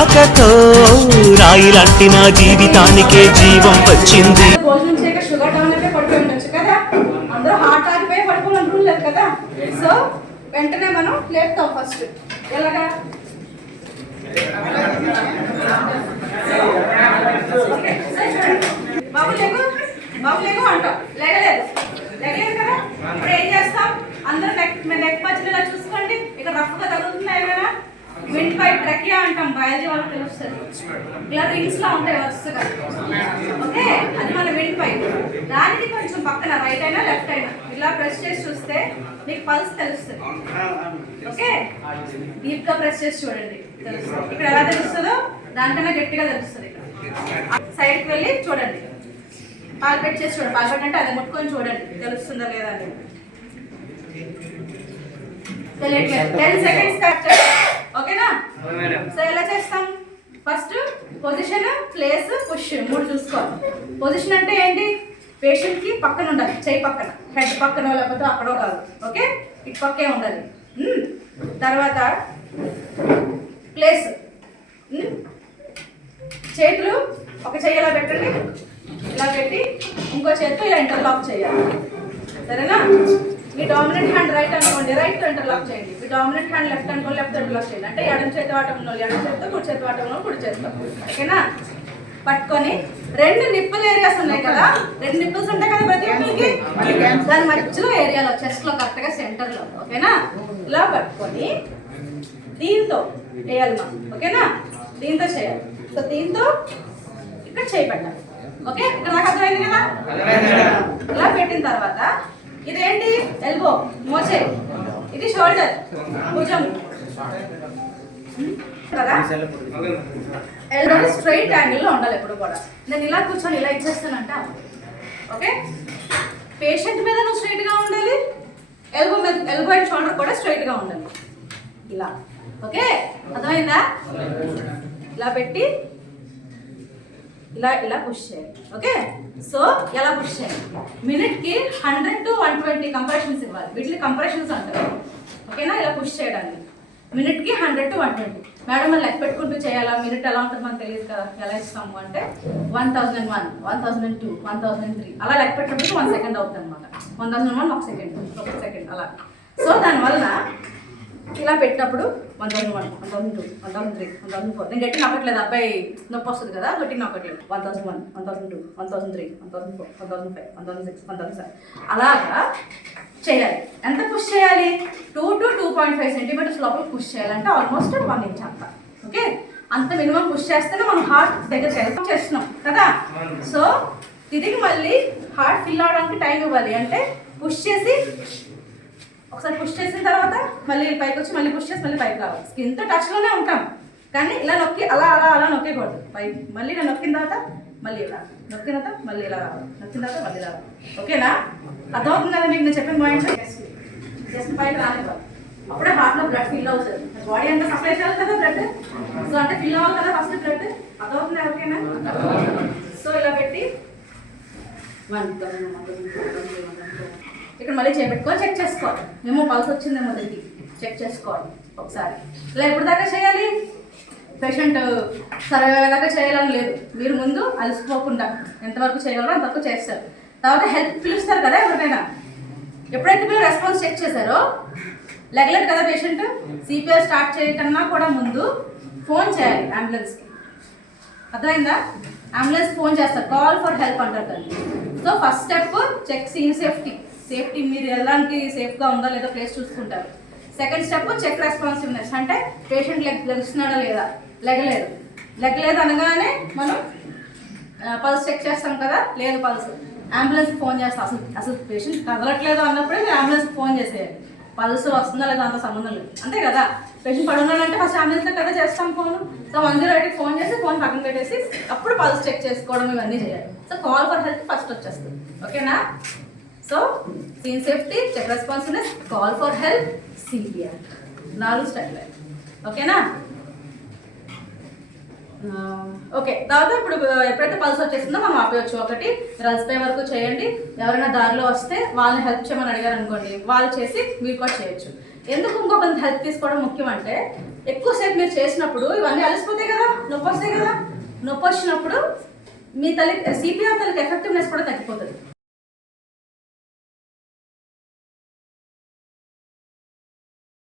రాకతో రాయిలాంటి నా జీవితానికే జీవం వచ్చింది. భోజనం చేయక షుగర్ డౌన్ అయితే పడిపోయి ఉండొచ్చు కదా? అందరూ హార్ట్ ఆగిపోయి రూల్ లేదు కదా? సో వెంటనే మనం లేపుతాం ఫస్ట్ ఎలాగా? బాబు లేకు బాబు లేకు అంటాం. లేగలేదు. లేగలేదు కదా? ఇప్పుడు ఏం చేస్తాం? అందరూ నెక్ నెక్ మధ్యలో చూసుకోండి. ఇక్కడ రఫ్గా తగులుతున్నాయి కదా? విండ్ పై ట్రకియా అంటాం బయాలజీ వాళ్ళకి తెలుస్తుంది. ఇలా రింగ్స్ లా ఉంటాయి వరుసగా. ఓకే? అది మన విండ్ పై దానికి కొంచెం పక్కన రైట్ అయినా లెఫ్ట్ అయినా. ఇలా ప్రెస్ చేసి చూస్తే మీకు పల్స్ తెలుస్తుంది. ఓకే? డీప్గా ప్రెస్ చేసి చూడండి. తెలుస్తుంది. ఇక్కడ ఎలా తెలుస్తుందో దానికన్నా గట్టిగా తెలుస్తుంది ఇక్కడ. సైడ్కి వెళ్ళి చూడండి. పాల్పెట్ చేసి చూడండి. పాల్పెట్ అంటే అది ముట్టుకొని చూడండి. తెలుస్తుందా లేదా అని. తెలియట్లేదు. టెన్ సెకండ్స్ ఓకేనా సో ఎలా చేస్తాం ఫస్ట్ పొజిషన్ ప్లేస్ పుష్ మూడు చూసుకోవాలి. పొజిషన్ అంటే ఏంటి? పేషెంట్కి పక్కన ఉండాలి. చేయి పక్కన. హెడ్ పక్కన లేకపోతే అక్కడో కాదు. ఓకే ఇటు పక్కే ఉండాలి. Hmm? తర్వాత ప్లేస్ hmm? చేతులు ఒక చెయ్యి ఇలా పెట్టండి? ఇలా పెట్టి ఇంకో చేతితో ఇలా ఇంటర్లాక్ చేయాలి. సరేనా? మీ డామినెంట్ హ్యాండ్ రైట్ అనుకోండి రైట్ ఇంటర్లాక్ చేయండి. మీ డామినెంట్ హ్యాండ్ లెఫ్ట్ అనుకోండి లెఫ్ట్ ఇంటర్లాక్ చేయండి. అంటే ఎడం చేతి వాటంలో ఎడం చేతితో కుడి చేతి వాటంలో కుడి చేతితో. ఓకేనా? పట్టుకొని రెండు నిప్పుల్ ఏరియాస్ ఉన్నాయి కదా రెండు నిప్పుల్స్ ఉంటాయి కదా ప్రతి ఒక్కరికి? దాని మధ్యలో ఏరియాలో చెస్ట్లో కరెక్ట్గా సెంటర్లో ఓకేనా? ఇలా పట్టుకొని దీంతో వేయాలి మనం ఓకేనా? దీంతో చేయాలి. సో దీంతో ఇక్కడ చేయి పెట్టాలి. ఓకే? ఇక్కడ నాకు అర్థమైంది కదా? ఇలా పెట్టిన తర్వాత ఇదేంటి? ఎల్బో మోచే. ఇది షోల్డర్ భుజం. కదా? ఎల్బో స్ట్రైట్ యాంగిల్లో ఉండాలి ఎప్పుడు కూడా. నేను ఇలా కూర్చొని ఇలా ఇచ్చేస్తానంట. ఓకే? పేషెంట్ మీద నువ్వు స్ట్రైట్గా ఉండాలి. ఎల్బో మీద ఎల్బో అండ్ షోల్డర్ కూడా స్ట్రైట్గా ఉండాలి. ఇలా. ఓకే? అర్థమైందా. ఇలా పెట్టి ఇలా ఇలా పుష్ చేయాలి ఓకే సో ఎలా పుష్ చేయాలి మినిట్కి hundred to one twenty compressions ఇవ్వాలి. వీటిని కంప్రెషన్స్ అంటారు. ఓకేనా ఇలా పుష్ చేయడానికి. మినిట్కి hundred to one twenty madam మనం లెక్క పెట్టుకుంటూ చేయాలా? మినిట్ ఎలా ఉంటుంది మనకు తెలియదు కదా? ఎలా ఇస్తాము అంటే one thousand one one thousand two one thousand three అలా లెక్క పెట్టినప్పుడు వన్ సెకండ్ అవుతుంది అనమాట వన్ థౌసండ్ వన్ ఒక సెకండ్ ఒక సెకండ్ అలా. సో దానివల్ల ఇలా పెట్టినప్పుడు one thousand one one thousand two one thousand three one thousand four నేను గట్టి నొక్కట్లేదు అబ్బాయి నొప్పి వస్తుంది కదా గట్టి నొక్కట్లేదు one thousand one one thousand two one thousand three one thousand four one thousand five one thousand six one thousand seven అలాగా చేయాలి. ఎంత పుష్ చేయాలి? Two to two point five centimetres లోపల పుష్ చేయాలంటే ఆల్మోస్ట్ వన్ ఇంచ్ అంత. Okay అంత minimum push చేస్తేనే మనం హార్ట్ దగ్గర హెల్ప్ చేస్తున్నాం కదా? సో తిరిగి మళ్ళీ హార్ట్ ఫిల్ అవడానికి టైం ఇవ్వాలి. అంటే పుష్ చేసి ఒకసారి పుష్ చేసిన తర్వాత మళ్ళీ పైకి వచ్చి మళ్ళీ పుష్ చేసి మళ్ళీ పైకి రావాలి స్కిన్తో టచ్లోనే ఉంటాం కానీ ఇలా నొక్కి అలా అలా అలా నొక్కేయకూడదు పైకి మళ్ళీ ఇలా నొక్కిన తర్వాత మళ్ళీ ఇలా నొక్కిన తర్వాత మళ్ళీ ఇలా రావాలి నొక్కిన తర్వాత మళ్ళీ రావాలి ఓకేనా అర్థమవుతుంది కదా మీకు నేను చెప్పిన పాయింట్ జస్ట్ పైకి రానివ్వాలి అప్పుడే హార్ట్లో బ్లడ్ ఫీల్ అవుతుంది బాడీ అంతా సప్లై చేయాలి కదా బ్లడ్ సో అంటే ఫీల్ అవ్వాలి కదా ఫస్ట్ బ్లడ్ అర్థమవుతుంది ఓకేనా సో ఇలా పెట్టి వన్ ఇక్కడ మళ్ళీ చేపెట్టుకొని చెక్ చేసుకోవాలి. మేము పల్స్ వచ్చిందేమో దీనికి చెక్ చేసుకోవాలి ఒకసారి. ఇలా ఎప్పుడు దాకా చేయాలి? పేషెంట్ సర్వే దాకా చేయాలని లేదు. మీరు ముందు అలసిపోకుండా ఎంతవరకు చేయగలరో అంతవరకు చేస్తారు. తర్వాత హెల్ప్ పిలుస్తారు కదా ఎవరికైనా ఎప్పుడైతే మీరు రెస్పాన్స్ చెక్ చేశారో లెగలేదు కదా పేషెంట్ సిపిఆర్ స్టార్ట్ చేయకన్నా కూడా ముందు ఫోన్ చేయాలి అంబులెన్స్కి అర్థమైందా? అంబులెన్స్ ఫోన్ చేస్తారు. కాల్ ఫర్ హెల్ప్ అంటారు కదా so first step check scene safety safety మీరు ఎలాంటి సేఫ్గా ఉందో లేదో ప్లేస్ చూసుకుంటారు. Second step check responsiveness. అంటే పేషెంట్ లెగ్ లెగుస్తున్నాడా లేదా? లెగలేదు. లెగలేదు అనగానే మనం పల్స్ చెక్ చేస్తాం కదా? లేదు పల్స్. అంబులెన్స్ ఫోన్ చేస్తాం. అసలు అసలు పేషెంట్ కదలట్లేదు అన్నప్పుడే మీరు అంబులెన్స్ ఫోన్ చేసేయాలి. పల్స్ వస్తుందా లేదా అంత సంబంధం లేదు. అంతే కదా? పేషెంట్ పడున్నాడంటే ఫస్ట్ అంబులెన్స్ కదా చేస్తాం ఫోన్. సో వన్ జీరో ఎయిట్కి ఫోన్ చేసి ఫోన్ పక్కన పెట్టేసి అప్పుడు పల్స్ చెక్ చేసుకోవడం ఇవన్నీ చేయాలి. So call for health first వచ్చేస్తుంది. ఓకేనా? So scene safety check responsiveness call for help CPR నాలుగు స్టైల్ ఓకేనా? ఓకే. తర్వాత ఇప్పుడు ఎప్పుడైతే పల్స్ వచ్చేసిందో మనం ఆపేయచ్చు. ఒకటి రల్స్పై వరకు చేయండి. ఎవరైనా దారిలో వస్తే వాళ్ళని హెల్ప్ చేయమని అడిగారు అనుకోండి వాళ్ళు చేసి మీరు కూడా చేయొచ్చు. ఎందుకు ఇంకొకరిని హెల్ప్ తీసుకోవడం ముఖ్యం అంటే ఎక్కువసేపు మీరు చేసినప్పుడు ఇవన్నీ అలసిపోతాయి కదా నొప్పి వస్తాయి కదా. నొప్పి వచ్చినప్పుడు మీ తల్లి సిపిఆర్ తల్లికి ఎఫెక్టివ్నెస్ కూడా తగ్గిపోతుంది.